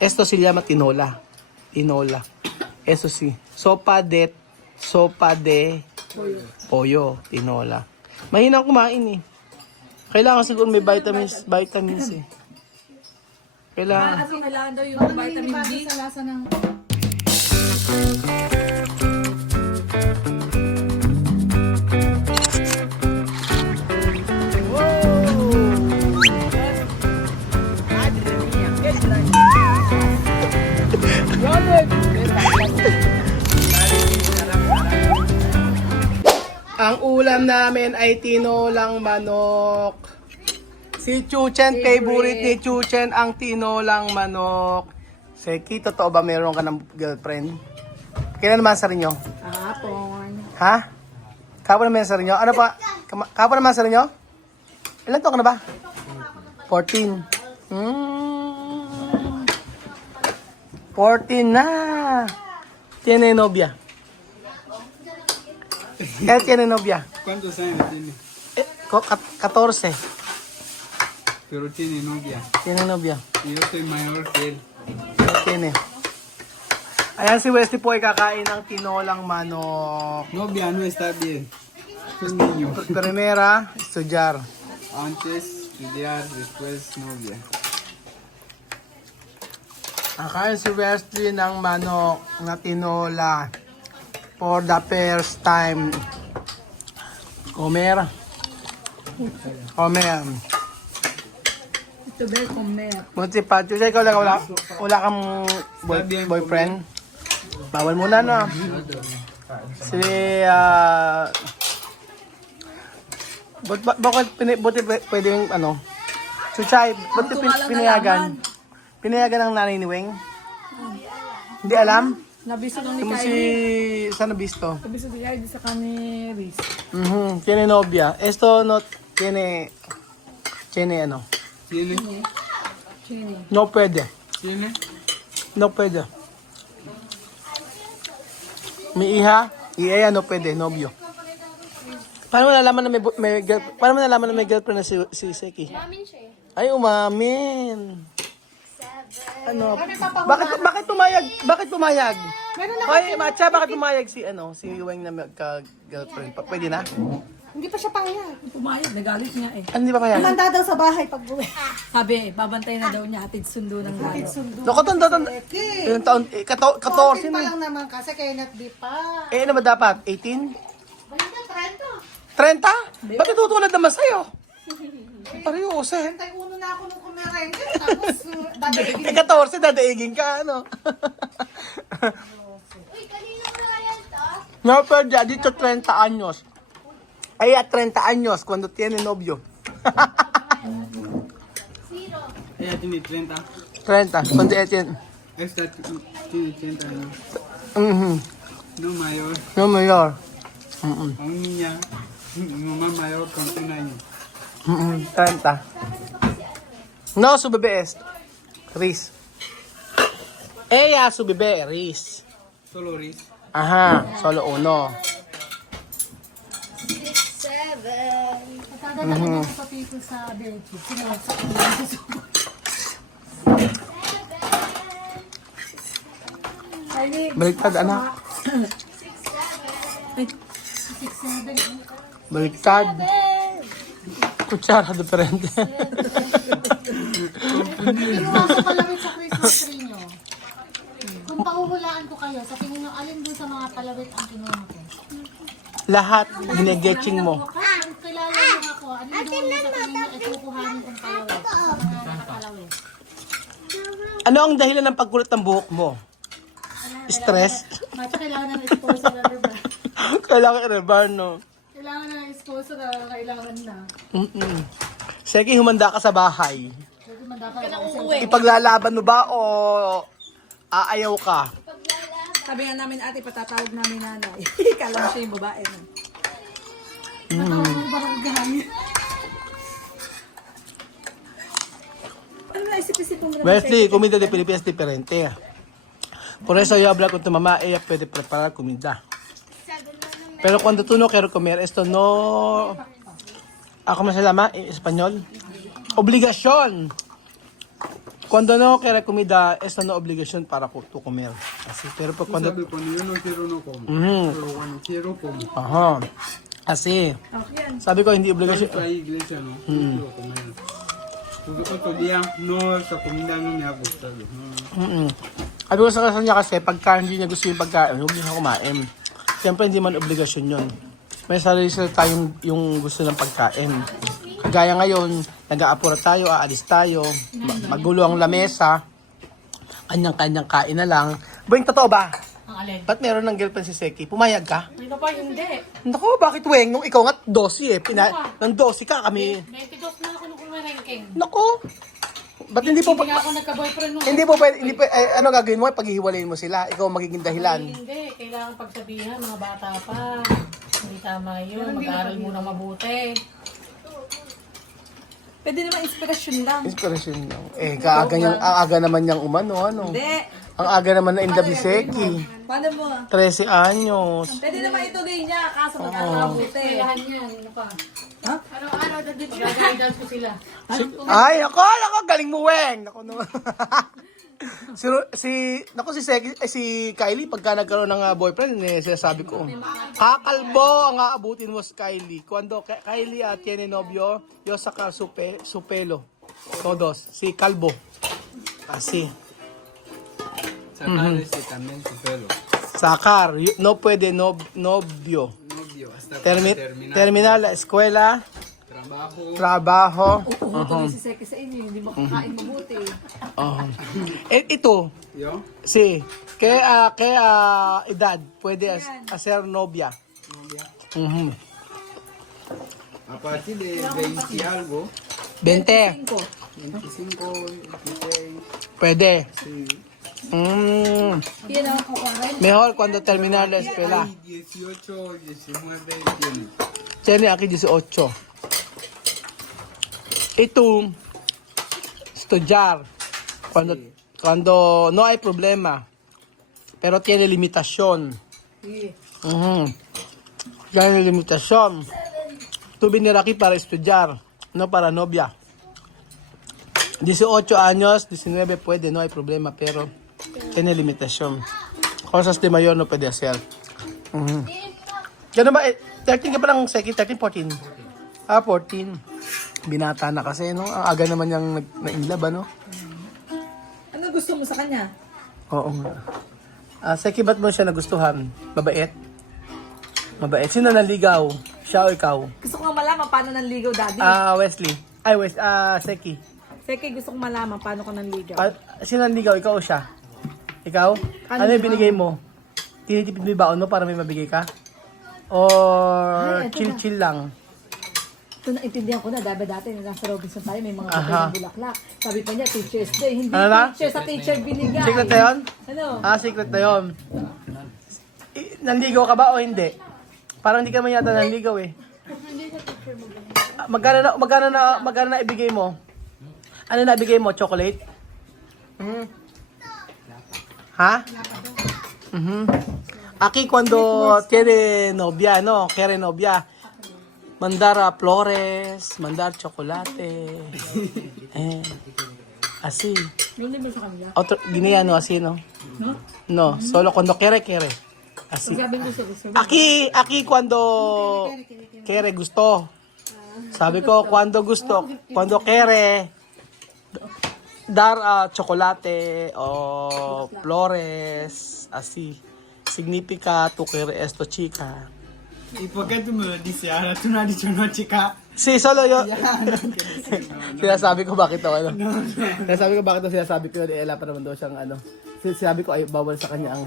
Esto se llama tinola. Tinola. Eso sí. Sopa de pollo. Tinola. Mahina kumain eh. Kailangan siguro may vitamins eh. Kailangan. Kasi kailangan daw yung vitamin D. Sa lasa ng... Ang ulam namin ay tinolang manok. Si Chuchen, favorite ni Chuchen ang tinolang manok. Seki, totoo ba meron ka ng girlfriend? Kailan naman sa rinyo? Hapon. Ha? Kapon naman sa rinyo? Ano pa? Kapon naman sa rinyo? Ilan taon ka na ba? 14. 14 na. Tiene novia. Él tiene novia. ¿Cuántos años tiene? 14. Pero tiene novia. Tiene novia. Y yo soy mayor que él. Tiene. Ayan si Wesley po ay kakain ng tinolang manok. Novia no está bien. Es niño. Primera, estudyar. Antes estudiar, después novia. Kakain si Wesley ng manok na tinola. For the first time. Comer. Ito ba comer? Buti pa. Tuesday ikaw lang wala kang boyfriend. Bawal muna no. Si bakit buti pwedeng ano? Susay, buti pinayagan. Pinayagan ng nanay ni Weng. Hindi alam? Nabiso lang ni Como si Kylie. saan nabisto? Nabiso ni Kylie sa kani Riz. Tiene novia. Esto no tiene ano? ¿Tiene? Chini. No puede. ¿Tiene? No puede. Mi hija y ella no puede, novio. Paano mo nalaman na paano mo nalaman na may girlfriend na si Seki? Mamin siya eh. Ay, umamin. Ano? Bakit pumayag? Bakit pumayag? Meron na Hoy, Matcha, bakit pumayag si Weng na magka-girlfriend? Pwede na? Hindi pa siya pangyan. Pumayag, nagalit niya eh. Ano, hindi pa payag? Manda daw sa bahay pag buwi. Sabi, babantay na daw niya atid sundo ng galo. Naku, ilang taon? 14 14 pa na lang naman kasi kaya di pa. eh. Ano ba dapat? 18? Balik na 30. 30? Ba't itutulad naman sa'yo? Pareho, sen. Tay uno na ako nung kumerengke. Tapos dadaigin. 14, dadaigin ka, ano? Uy, kanina mo na yan to? No, pero ya, dito 30 anyos. Ay, at 30 anyos, cuando tiene novio. Zero. Ella tiene 30. 30, cuando ella tiene... Esta tiene 30 años. No mayor. No, mayor. Aún niña. Mi mamá mayor con 1 año. 30. No, su bebé es Riz. Ella, su bebé, Riz. Solo Riz. Ajá, solo uno. 6, 7. Patadala ko sa people sa Belgium. Sinasa ko. Baliktad, anak. 6, 7. Baliktad. Kutsara diferente. Kinuha ko palawit sa Christmas tree nyo. Kung pahuhulaan ko kayo, sa tingin nyo, alin dun sa mga palawit ang kinuha ko? Lahat, ginagetsing mo. Kung kilala nyo ako, alin dun sa tingin nyo, ikukuhanin kong palawit sa mga palawit? Ano ang dahilan ng pagkulit ng buhok mo? Stress? Macho, kailangan ng sponsor na rin ba? Kailangan i-rebar, no? Kailangan ng sponsor na kailangan na. Seki, humanda ka sa bahay. Pwede man dapat ako. Ipaglalaban mo ba o aayaw ka? Sabi nga namin ate, patatawag namin nanay. Kala mo siya yung babae. No? Nakawang baranggahan. Ano na isip-isip mo naman Wesley, comida de Pilipinas diferente. Por eso yo hablo con tu mamá, ella puede preparar comida. Pero cuando tú no quieres comer, esto no... ¿Cómo se llama en español? Obligación. Cuando no quiere comida, esta no obligación para tu comer. Así, pero pues cuando... Sabi, cuando yo no quiero, no como. Mhm. Pero cuando quiero, como. Aha. Así. Okay yan. Sabi ko, hindi obligasyon. Sa iglesia, no? Quiero comer. Porque otro día, no, sa comida no me ha gustado. No. Sabi ko sa kanya kasi, pagka hindi niya gusto yung pagkain, huwag niya kumain. Siyempre, hindi man obligasyon yun. May sarili sila tayong yung gusto ng pagkain. Gaya ngayon, nag-aapura tayo, aalis tayo, magulo ang lamesa, kanyang-kanyang kain na lang. Boying, totoo ba? Ang alin? Ba't meron ng girlfriend si Seki? Pumayag ka? Ay, pa, hindi. Naku, bakit weng? Nung ikaw nga 12 eh. Nang 12 ka kami. 22 na ako nung kumarengking. Naku! Ba't hindi po... Hindi nga ako nagka-boyfriend nung... Hindi po pwede, hindi po, ano gagawin mo? Paghihiwalayin mo sila. Ikaw ang magiging dahilan. Hindi, kailangan pagsabihan, mga bata pa. Hindi tama yun, mag-aaral muna mabuti. Pwede naman inspirasyon lang. Inspiration lang. Eh, ang aga naman niyang umano, ano? Hindi. Ang aga naman na in love ni Seki. Paano mo? 13 anyos. Pwede naman ituloy niya, kaso magkakabuti. Kailangan yan, ano pa. Ha? Araw-araw na dito, gagawin ko sila. Ay, ako, galing mo, Weng. Ako naman. si Seki, si Kylie, pagka nagkaroon ng boyfriend, sinasabi ko, kakalbo ang aabutin mo si Kylie. Cuando Kylie tiene novio, yo saca su pelo. Todos. Si Kalbo. Así. Sacar ese también su pelo. Sacar. No puede novio. Novio, hasta Terminar la escuela. Trabajo. Tuloy si Seki sa inyo, hindi makakain mabuti. Ito, ¿Yo? sí. ¿Qué edad puede hacer novia? Novia. Mhm. A partir de 20 y algo, 20. 25, 26, Pwede. sí. Yan ang Mejor cuando terminar la escuela. Hay 18, 19 tiene. Tiene aquí 18. Ito, estudiar. Cuando no hay problema. Pero tiene limitación. Tiene limitación. Tú vinir aquí para estudiar, no para novia. 18 años, 19 puede, no hay problema, pero tiene limitación. Cosas de mayor no puede hacer. Gano'n ba? 13 ka pa lang, Seki? 13, 14? 14. Binata na kasi, no? Ang aga naman niyang na-inlove, ano? Ano gusto mo sa kanya? Oo nga. Seki, ba't mo siya nagustuhan? Mabait? Mabait. Sino naligaw? Siya o ikaw? Gusto ko nga malaman paano nanligaw, daddy. Wesley. Ay, Seki. Seki, gusto ko malaman paano ka nanligaw. Sino naligaw? Ikaw o siya? Ikaw? Ano yung binigay mo? Tinitipid mo yung baon mo para may mabigay ka? Or Ay, ito chill-chill lang? Ito naintindihan ko na, dati nasa Robinson tayo, may mga Aha. kapatid ng bulaklak. Sabi pa niya, Teacher's Day. Hindi Ano na? teacher sa teacher binigay. Secret na yun? Ano? Secret na yun. Nanligaw ka ba o hindi? Parang hindi ka naman yata nanligaw eh. Magkano na ibigay mo? Ano na ibigay mo? Chocolate? Ha? Aquí cuando tiene novia, no? Quiere novia. Mandar flores, mandar chocolate. Así. Hindi mo sa kanila. Ginaya, no? Así, no? No, solo cuando quiere. Así. Sabi ko sa Aquí cuando quiere, gusto. Sabi ko, cuando gusto, cuando quiere, dar chocolate o flores, así. Significa, tú quieres esto, chica. ¿Y por qué tú me lo dices ahora? Tú no has dicho no, chica. Sí, solo yo. Sinasabi ko bakit ako, ano. Sinasabi ko bakit ako sinasabi ko ni Ella para naman daw siyang ano. Sinasabi ko ay bawal sa kanya ang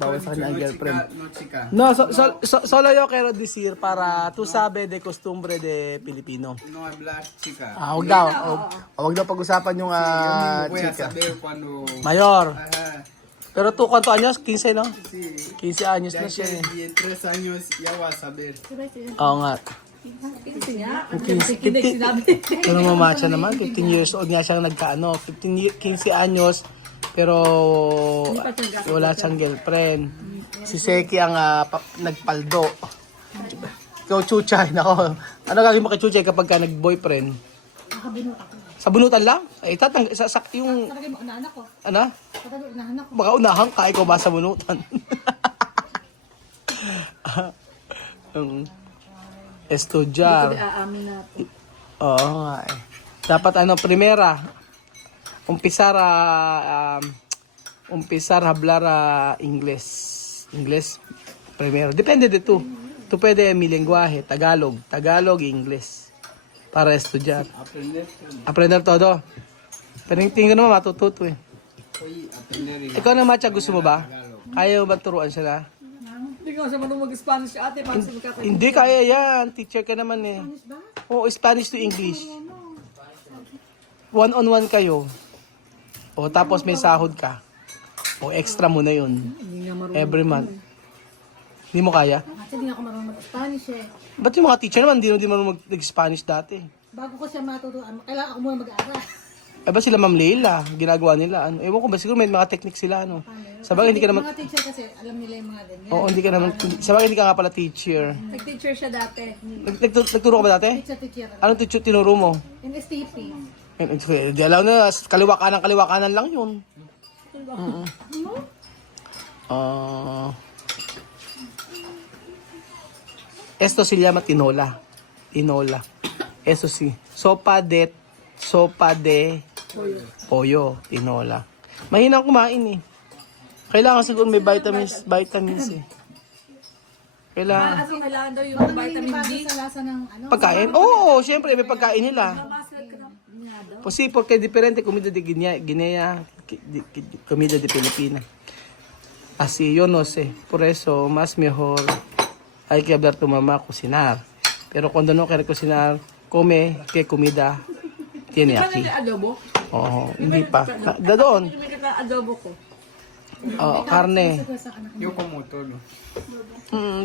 bawal sa kanya ang girlfriend. No, chica. No, solo yo quiero decir para tú sabes de costumbre de Pilipino. No hablar, chica. Huwag daw. Huwag daw pag-usapan yung Yo mismo voy a chica. saber cuando... Mayor. Ajá, Pero tú, ¿cuántos años? 15, no? sí. 15 años Ya na siya eh. que en 3 años ya vas a saber. Oo nga. Kasi nga, Kinig sinabi. Pero mamacha naman, 15 years old nga siyang 15 anyos, pero wala siyang girlfriend. Si Seki ang nagpaldo. Ikaw, Chuchay, nako. Ano gagawin mo kay Chuchay kapag ka nag-boyfriend? Sa bunutan lang? Ay, yung, Sabi mo, unaanak ko. ano? Sabi mo, unaanak ko. Baka unahan ka, ikaw ba sa bunutan? Hindi Estudyar. aamin natin. Oo nga eh. Dapat primera. Umpisar hablar Ingles. Ingles, primero. Depende de tu. Tu pwede mi lengguahe, Tagalog, Ingles. Para estudyar. Aprender todo. Pero tingin ko naman matututo eh. Ikaw na Macha, gusto mo ba? Kaya mo ba turuan sila? Hindi ko siya marunong mag-Spanish ate. Paano siya magkakaroon? Hindi, kaya yan. Teacher ka naman eh. Oo, Spanish to English. One-on-one kayo. O tapos may sahod ka. O extra mo na yun. Hindi nga marunong. Every month. Hindi mo kaya? Kasi hindi ako marunong mag-Spanish eh. Ba't yung mga teacher naman, hindi marunong mag-Spanish dati? Bago ko siya matutuan, kailangan ako muna mag-aaral. Eh ba sila Ma'am Leila? Ginagawa nila. Ewan ko ba, siguro may mga technique sila. Sabagay, hindi ka naman... Mga teacher kasi, alam nila yung mga ganyan. Oo, hindi ka naman... Sabagay, hindi ka nga pala teacher. Nag-teacher siya dati. Nagturo ka ba dati? Teacher. Anong tinuro mo? Yung STP. Di alam na, kaliwa kanan lang yun. Esto se llama tinola. Eso sí. Sopa de pollo. Tinola. Mahina kumain eh. Kailangan siguro may vitamins eh. Kailangan. Kasi kailangan daw yung vitamin D. Sa lasa ng ano. Pagkain? Oo, syempre may pagkain nila. Muscle cramp niya daw. Pues sí, porque diferente comida de Guinea, comida de Pilipinas. Así, yo no sé. Por eso, más mejor hay que hablar tu mamá a cocinar. Pero cuando no quiere cocinar, come qué comida tiene Paano aquí. yung adobo? Oo, hindi pa. Doon. Hindi may adobo ko. Oo, karne. Yo como todo.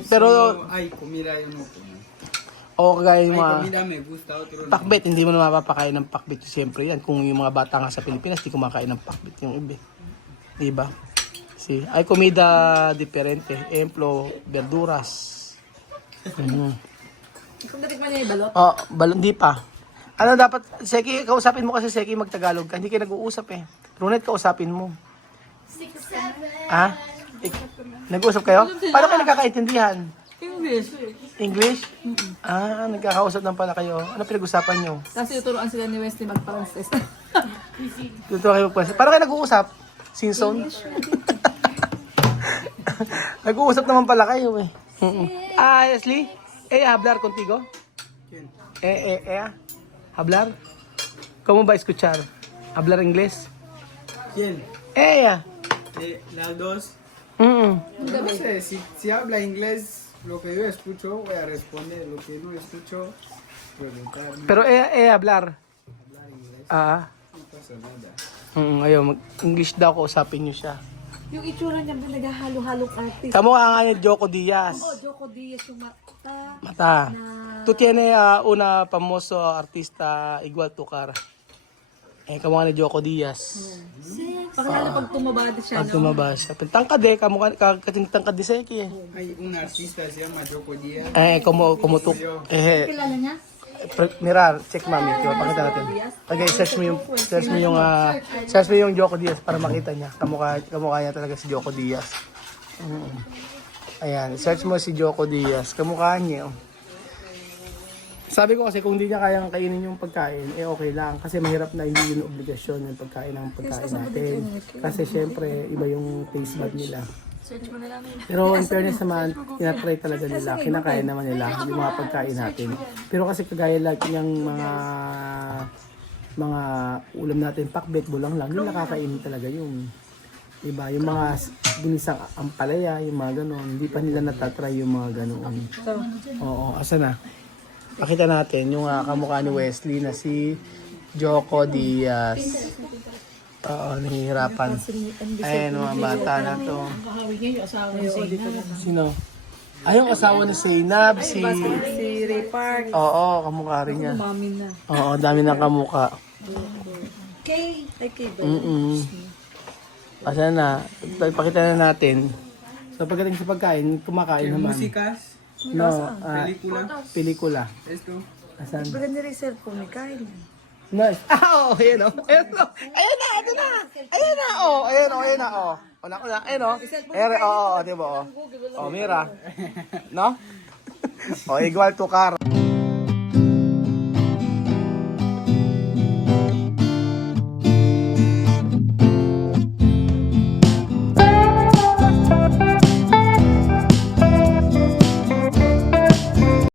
Pero, Hay comida yo no como. o kagaya Hay yung mga comida me gusta, otro no. pakbet, hindi mo na mapapakain ng pakbet. Siyempre yan, kung yung mga bata nga sa Pilipinas, di kumakain ng pakbet yung iba. Diba? Sí, hay comida diferente. Ejemplo, verduras. Kung natikman niya yung balot. Oh, hindi pa. Ano dapat, Seki, kausapin mo kasi Seki magtagalog ka. Hindi kayo nag-uusap eh. Runet, kausapin mo. 6, 7. Ha? Nag-uusap kayo? Paano kayo nagkakaintindihan? English. English? Nagkakausap lang pala kayo. Ano pinag-usapan nyo? Tapos tuturuan sila ni Wesley mag-Frances. Dito kayo magpasa. Paano kayo nag-uusap? Sinson? Nag-uusap naman pala kayo eh. Ashley? Hablar contigo? ¿Quién? Hablar? ¿Cómo va a escuchar? ¿Hablar inglés? ¿Quién? Ella. Las dos. Mm. No sé, si habla inglés, lo que yo escucho, voy a responder. Lo que no escucho, preguntar. Pero hablar. Hablar inglés, No no pasa nada. ayun, English daw ko, usapin niyo siya. Yung itsura niya ba naghahalo-halong artist? Kamukha nga niya Joko Diaz. Oo, Joko Diaz yung mata. Mata. Tu tiene una famoso artista igual tu cara. Kamukha ni Joko Diaz. Parang lalo pag tumaba siya, Pag no? tumaba siya. Tangkad kamukha katintangkad di Seki eh. Hay un artista se llama Joko Díaz. Como tu. Kilala niya? Mirar, check mami, pakita natin. Okay, search mo yung Joko Diaz para makita niya. Kamukha niya talaga si Joko Diaz. Ayan, search mo si Joko Diaz. Kamukha niya. Sabi ko kasi kung hindi niya kayang kainin yung pagkain, okay lang. Kasi mahirap na hindi yun obligasyon yung pagkain ng pagkain natin. Kasi syempre, iba yung taste bud nila. Search mo na lang yun. Pero in fairness naman, tinatry talaga nila, kinakain naman nila yung mga pagkain natin. Pero kasi kagaya lang yung mga ulam natin, pakbet, bulang lang, yung nakakainin talaga yun. Diba? Yung mga ginisang ampalaya, yung mga ganon, hindi pa nila natatry yung mga ganon. Oo, asa na? Pakita natin yung kamukha ni Wesley na si Joko Diaz. Oo, nahihirapan. Ayan, mga bata na to. Sino? Ay, yung asawa ni Zainab, si Si Ray Park. Oo, kamukha rin niya. Mami na. Oo, dami ng kamukha. Kay ba? Asa na? Pakita na natin. So, pagdating sa pagkain, kumakain naman. Músicas, No, película, pelikula. esto. Asan? Baga ni cellphone ni Kyle. Nice. Ah, oh, ayan, oh. Ayan, oh. Ayan na, ito na. Ayan na, oh. Ayan, oh, ayan na, oh. Una, ayan, oh. Ayan, oh, oh, di ba, oh. Oh, mira. No? Oh, igual to car.